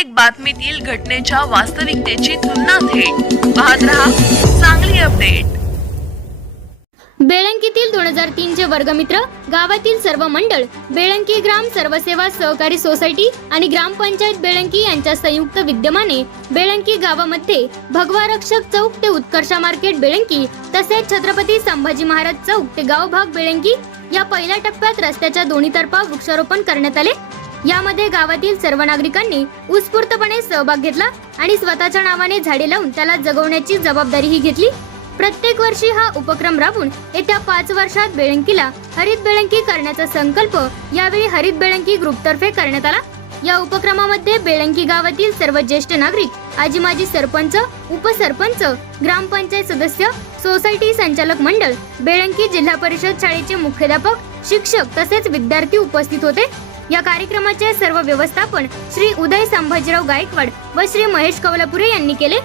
प्रत्येक बातमीतील घटनेच्या वास्तविकतेची तुलना थेट पाहत रहा चांगली अपडेट। बेळंकीतील 2003 चे वर्गमित्र, गावातील सर्व मंडळ, बेळंकी ग्राम सर्वसेवा सहकारी सोसायटी आणि ग्रामपंचायत बेळंकी यांच्या संयुक्त विद्यमाने बेळंकी गावामध्ये भगवा रक्षक चौक ते उत्कर्षा मार्केट बेळंकी तसेच छत्रपती संभाजी महाराज चौक ते गावभाग बेळंकी या पहिल्या टप्प्यात रस्त्याच्या दोन्ही तर्फा वृक्षारोपण करण्यात आले। यामध्ये गावातील सर्व नागरिकांनी उत्स्फूर्तपणे सहभाग घेतला आणि स्वतःच्या नावाने झाडे लावून त्याला जगवण्याची जबाबदारीही घेतली। प्रत्येक वर्षी हा उपक्रम राबवून येत्या 5 वर्षात बेळंकीला हरित बेळंकी करण्याचा संकल्प यावेळी हरित बेळंकी ग्रुपतर्फे करण्यात आला। या उपक्रमामध्ये बेळंकी गावातील सर्व ज्येष्ठ नागरिक, आजी माजी सरपंच, उपसरपंच, ग्रामपंचायत सदस्य, सोसायटी संचालक मंडळ, बेळंकी जिल्हा परिषद शाळेचे मुख्याध्यापक, शिक्षक तसेच विद्यार्थी उपस्थित होते। या कार्यक्रमाचे सर्व व्यवस्थापन श्री उदय संभाजीराव गायकवाड व श्री महेश कवलापुरे यांनी केले।